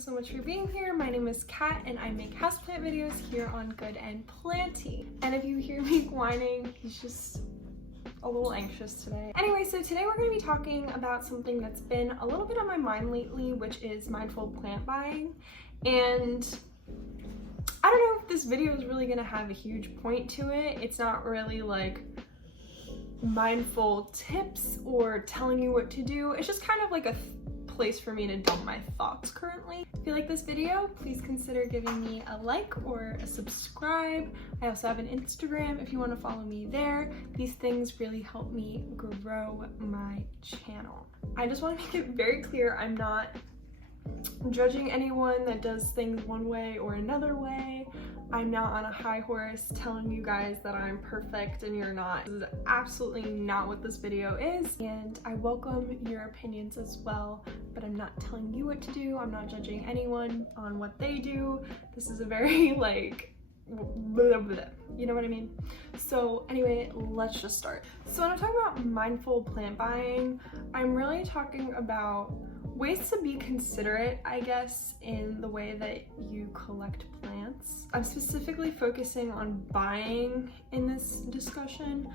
Thanks so much for being here. My name is Kat and I make houseplant videos here on Good and Planty. And if you hear me whining, he's just a little anxious today. Anyway, so today we're going to be talking about something that's been a little bit on my mind lately, which is mindful plant buying. And I don't know if this video is really going to have a huge point to it. It's not really like mindful tips or telling you what to do. It's just kind of like a place for me to dump my thoughts currently. If you like this video, please consider giving me a like or a subscribe. I also have an Instagram if you want to follow me there. These things really help me grow my channel. I just want to make it very clear, I'm not judging anyone that does things one way or another way. I'm not on a high horse telling you guys that I'm perfect and you're not. This is absolutely not what this video is, and I welcome your opinions as well, but I'm not telling you what to do. I'm not judging anyone on what they do. This is a very like blah, blah, you know what I mean? So anyway, let's just start. So when I'm talking about mindful plant buying, I'm really talking about ways to be considerate, I guess, in the way that you collect plants. I'm specifically focusing on buying in this discussion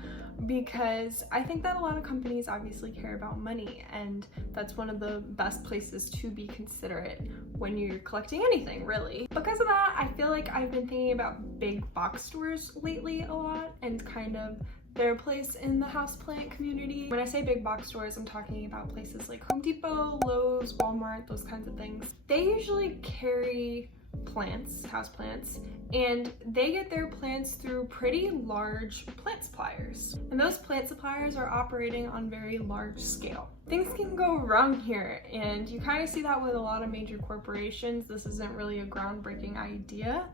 because I think that a lot of companies obviously care about money, and that's one of the best places to be considerate when you're collecting anything, really. Because of that, I feel like I've been thinking about big box stores lately a lot and kind of their place in the houseplant community. When I say big box stores, I'm talking about places like Home Depot, Lowe's, Walmart, those kinds of things. They usually carry plants, houseplants, and they get their plants through pretty large plant suppliers. And those plant suppliers are operating on very large scale. Things can go wrong here, and you kind of see that with a lot of major corporations. This isn't really a groundbreaking idea.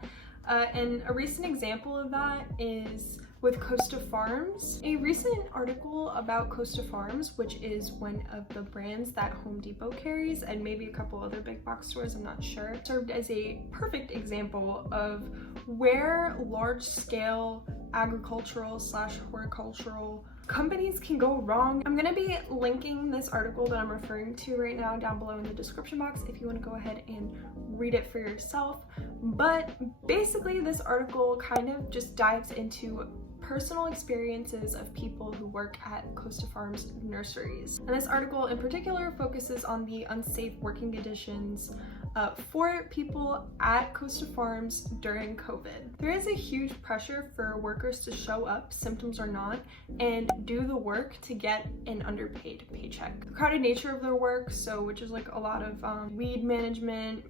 And a recent example of that is with Costa Farms. A recent article about Costa Farms, which is one of the brands that Home Depot carries and maybe a couple other big box stores, I'm not sure, served as a perfect example of where large-scale agricultural / horticultural companies can go wrong. I'm gonna be linking this article that I'm referring to right now down below in the description box if you want to go ahead and read it for yourself. But basically this article kind of just dives into personal experiences of people who work at Costa Farms nurseries. And this article in particular focuses on the unsafe working conditions for people at Costa Farms during COVID. There is a huge pressure for workers to show up, symptoms or not, and do the work to get an underpaid paycheck. The crowded nature of their work, which is like a lot of weed management,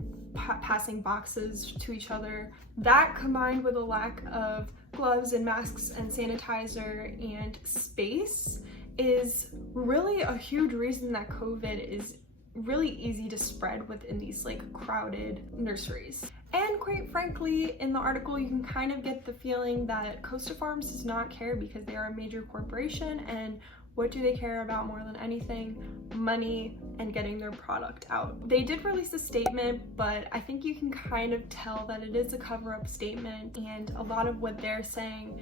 passing boxes to each other, that combined with a lack of gloves and masks and sanitizer and space is really a huge reason that COVID is really easy to spread within these like crowded nurseries. And quite frankly, in the article you can kind of get the feeling that Costa Farms does not care because they are a major corporation, and what do they care about more than anything? Money and getting their product out. They did release a statement, but I think you can kind of tell that it is a cover-up statement, and a lot of what they're saying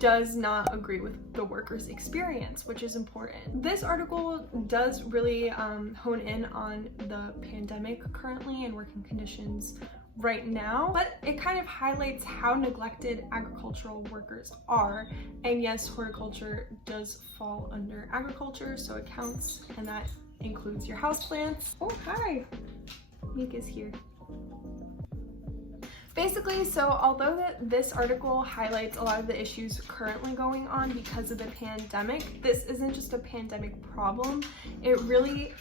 does not agree with the workers' experience, which is important. This article does really hone in on the pandemic currently and working conditions right now, but it kind of highlights how neglected agricultural workers are. And yes, horticulture does fall under agriculture, so it counts, and that includes your houseplants. Oh, hi! Meek is here. Basically, so although this article highlights a lot of the issues currently going on because of the pandemic, this isn't just a pandemic problem. It really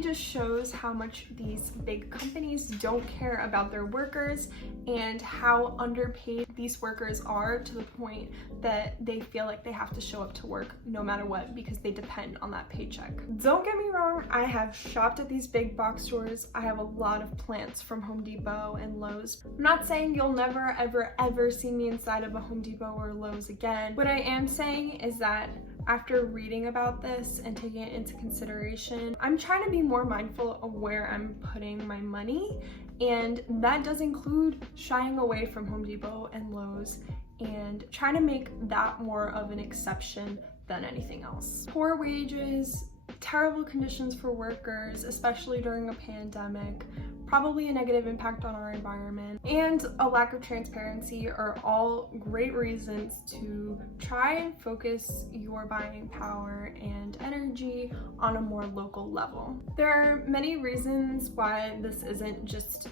just shows how much these big companies don't care about their workers and how underpaid these workers are, to the point that they feel like they have to show up to work no matter what because they depend on that paycheck. Don't get me wrong, I have shopped at these big box stores. I have a lot of plants from Home Depot and Lowe's. I'm not saying you'll never ever see me inside of a Home Depot or Lowe's again. What I am saying is that after reading about this and taking it into consideration, I'm trying to be more mindful of where I'm putting my money, and that does include shying away from Home Depot and Lowe's and trying to make that more of an exception than anything else. Poor wages, terrible conditions for workers, especially during a pandemic, probably a negative impact on our environment, and a lack of transparency are all great reasons to try and focus your buying power and energy on a more local level. There are many reasons why this isn't just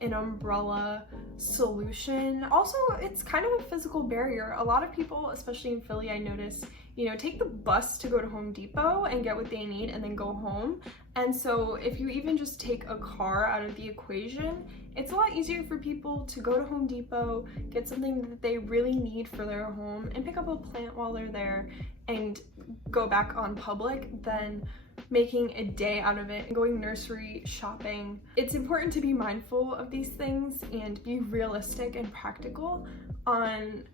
an umbrella solution. Also, it's kind of a physical barrier. A lot of people, especially in Philly, I notice, take the bus to go to Home Depot and get what they need and then go home. And so if you even just take a car out of the equation, it's a lot easier for people to go to Home Depot, get something that they really need for their home, and pick up a plant while they're there and go back on public than making a day out of it and going nursery shopping. It's important to be mindful of these things and be realistic and practical on,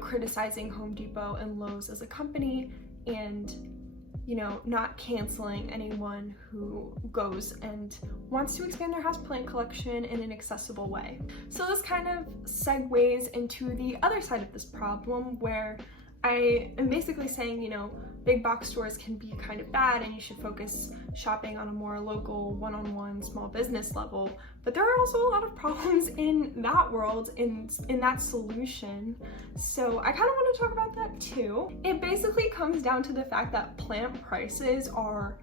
criticizing Home Depot and Lowe's as a company and, not canceling anyone who goes and wants to expand their houseplant collection in an accessible way. So this kind of segues into the other side of this problem, where I am basically saying, big box stores can be kind of bad and you should focus shopping on a more local, one-on-one small business level. But there are also a lot of problems in that world, in that solution. So I kind of want to talk about that too. It basically comes down to the fact that plant prices are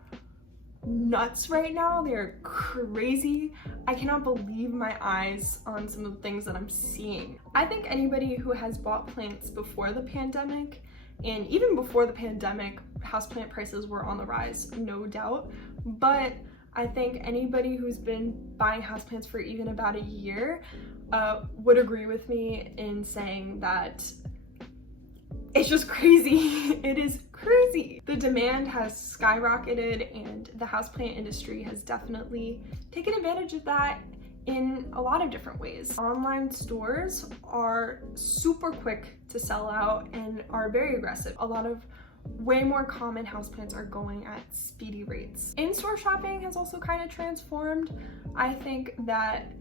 nuts right now. They're crazy. I cannot believe my eyes on some of the things that I'm seeing. I think anybody who has bought plants before the pandemic, and even before the pandemic, houseplant prices were on the rise, no doubt. But I think anybody who's been buying houseplants for even about a year would agree with me in saying that it's just crazy. It is crazy. The demand has skyrocketed and the houseplant industry has definitely taken advantage of that in a lot of different ways. Online stores are super quick to sell out and are very aggressive. A lot of way more common houseplants are going at speedy rates. In-store shopping has also kind of transformed. I think that,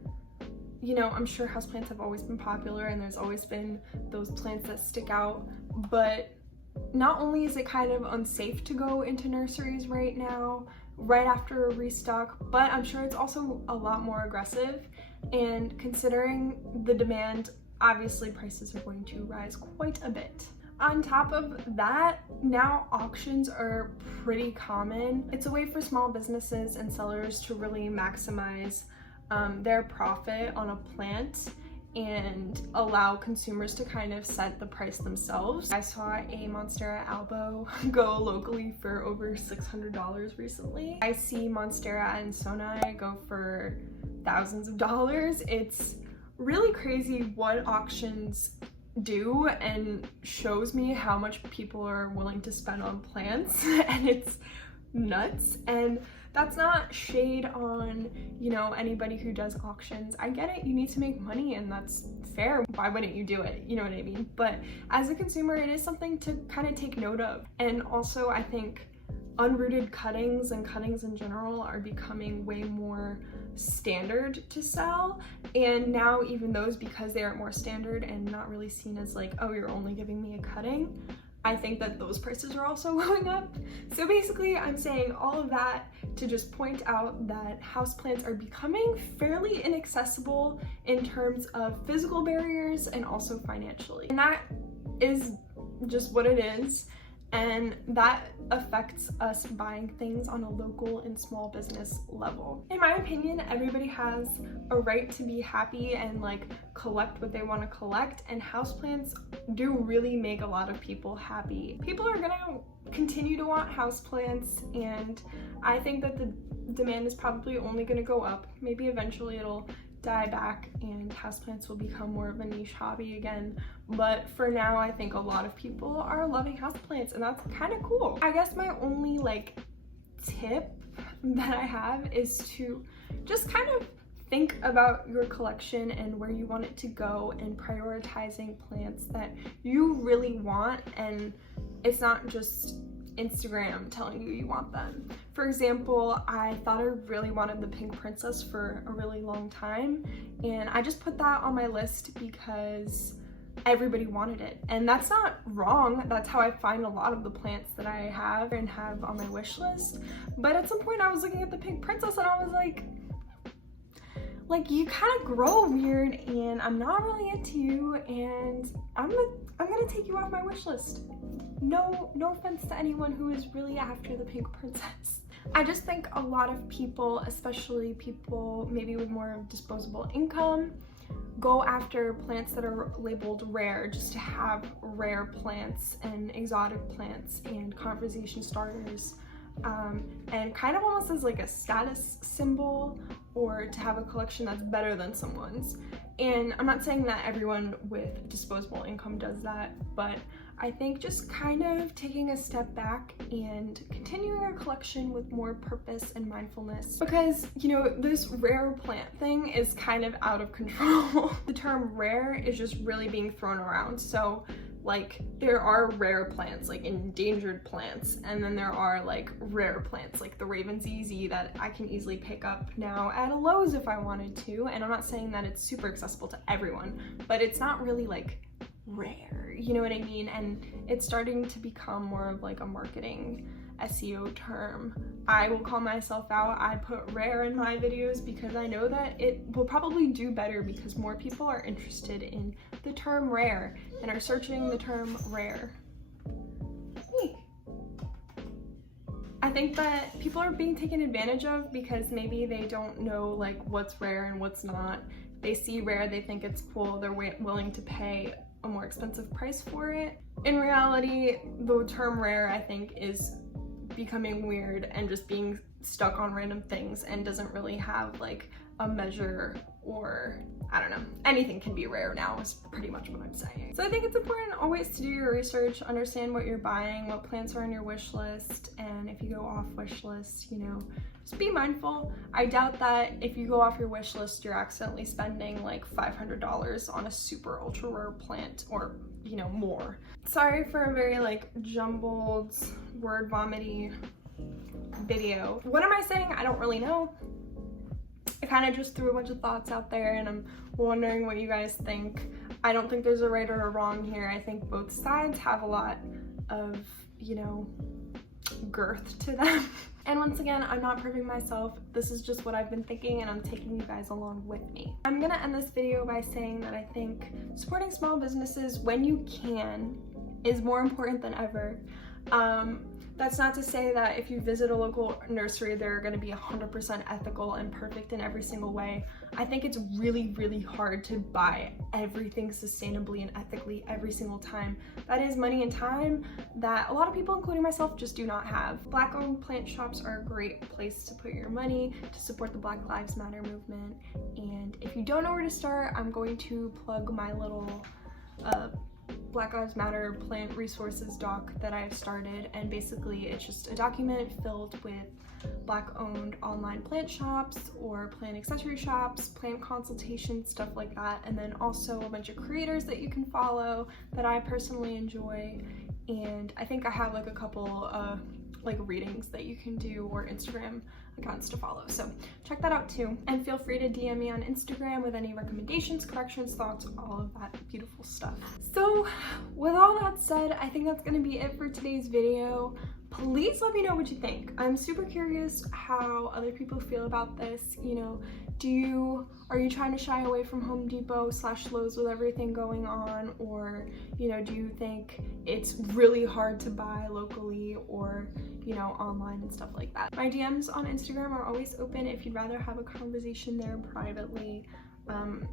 I'm sure houseplants have always been popular and there's always been those plants that stick out, but not only is it kind of unsafe to go into nurseries right now, right after a restock, but I'm sure it's also a lot more aggressive. And considering the demand, obviously prices are going to rise quite a bit. On top of that, now auctions are pretty common. It's a way for small businesses and sellers to really maximize their profit on a plant and allow consumers to kind of set the price themselves. I saw a Monstera albo go locally for over $600 recently. I see Monstera and Sonai go for thousands of dollars. It's really crazy what auctions do and shows me how much people are willing to spend on plants and it's nuts. And that's not shade on, anybody who does auctions. I get it, you need to make money and that's fair. Why wouldn't you do it? You know what I mean? But as a consumer, it is something to kind of take note of. And also I think unrooted cuttings and cuttings in general are becoming way more standard to sell. And now even those, because they are more standard and not really seen as like, oh, you're only giving me a cutting, I think that those prices are also going up. So basically I'm saying all of that to just point out that houseplants are becoming fairly inaccessible in terms of physical barriers and also financially. And that is just what it is. And that affects us buying things on a local and small business level. In my opinion, everybody has a right to be happy and collect what they want to collect, and houseplants do really make a lot of people happy. People are gonna continue to want houseplants, and I think that the demand is probably only gonna go up. Maybe eventually it'll die back and houseplants will become more of a niche hobby again, but for now I think a lot of people are loving houseplants and that's kind of cool. I guess my only tip that I have is to just kind of think about your collection and where you want it to go and prioritizing plants that you really want, and it's not just Instagram telling you want them. For example, I thought I really wanted the pink princess for a really long time, and I just put that on my list because everybody wanted it. And that's not wrong. That's how I find a lot of the plants that I have and have on my wish list. But at some point I was looking at the pink princess and I was like, you kind of grow weird and I'm not really into you, and I'm gonna take you off my wish list. No offense to anyone who is really after the pink princess. I just think a lot of people, especially people maybe with more disposable income, go after plants that are labeled rare just to have rare plants and exotic plants and conversation starters, and kind of almost as like a status symbol, or to have a collection that's better than someone's. And I'm not saying that everyone with disposable income does that, but I think just kind of taking a step back and continuing our collection with more purpose and mindfulness, because this rare plant thing is kind of out of control. The term rare is just really being thrown around. So there are rare plants, like endangered plants, and then there are like rare plants like the Raven's Easy that I can easily pick up now at a Lowe's if I wanted to. And I'm not saying that it's super accessible to everyone, but it's not really like rare, you know what I mean? And it's starting to become more of like a marketing SEO term. I will call myself out. I put rare in my videos because I know that it will probably do better because more people are interested in the term rare and are searching the term rare. I think that people are being taken advantage of because maybe they don't know like what's rare and what's not. They see rare, they think it's cool, they're willing to pay a more expensive price for it. In reality, the term rare, I think, is becoming weird and just being stuck on random things and doesn't really have like a measure, or I don't know, anything can be rare now is pretty much what I'm saying. So I think it's important always to do your research, understand what you're buying, what plants are on your wish list, and if you go off wish list, just be mindful. I doubt that if you go off your wish list, you're accidentally spending like $500 on a super ultra rare plant, or more. Sorry for a very like jumbled, word vomity video. What am I saying? I don't really know. I kind of just threw a bunch of thoughts out there and I'm wondering what you guys think. I don't think there's a right or a wrong here. I think both sides have a lot of, girth to them. And once again, I'm not proving myself. This is just what I've been thinking and I'm taking you guys along with me. I'm gonna end this video by saying that I think supporting small businesses when you can is more important than ever. That's not to say that if you visit a local nursery, they're going to be 100% ethical and perfect in every single way. I think it's really, really hard to buy everything sustainably and ethically every single time. That is money and time that a lot of people, including myself, just do not have. Black-owned plant shops are a great place to put your money to support the Black Lives Matter movement. And if you don't know where to start, I'm going to plug my little Black Lives Matter plant resources doc that I've started, and basically it's just a document filled with Black-owned online plant shops or plant accessory shops, plant consultations, stuff like that, and then also a bunch of creators that you can follow that I personally enjoy. And I think I have like a couple like readings that you can do, or Instagram accounts to follow, so check that out too. And feel free to DM me on Instagram with any recommendations, corrections, thoughts, all of that beautiful stuff. So with all that said, I think that's gonna be it for today's video. Please let me know what you think. I'm super curious how other people feel about this. Are you trying to shy away from Home Depot / Lowe's with everything going on, or do you think it's really hard to buy locally or online and stuff like that? My DMs on Instagram are always open if you'd rather have a conversation there privately.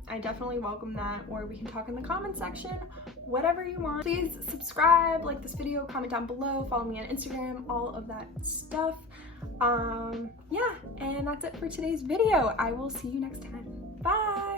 I definitely welcome that, or we can talk in the comment section, whatever you want. Please subscribe, like this video, comment down below, follow me on Instagram, all of that stuff. Yeah, and that's it for today's video. I will see you next time. Bye!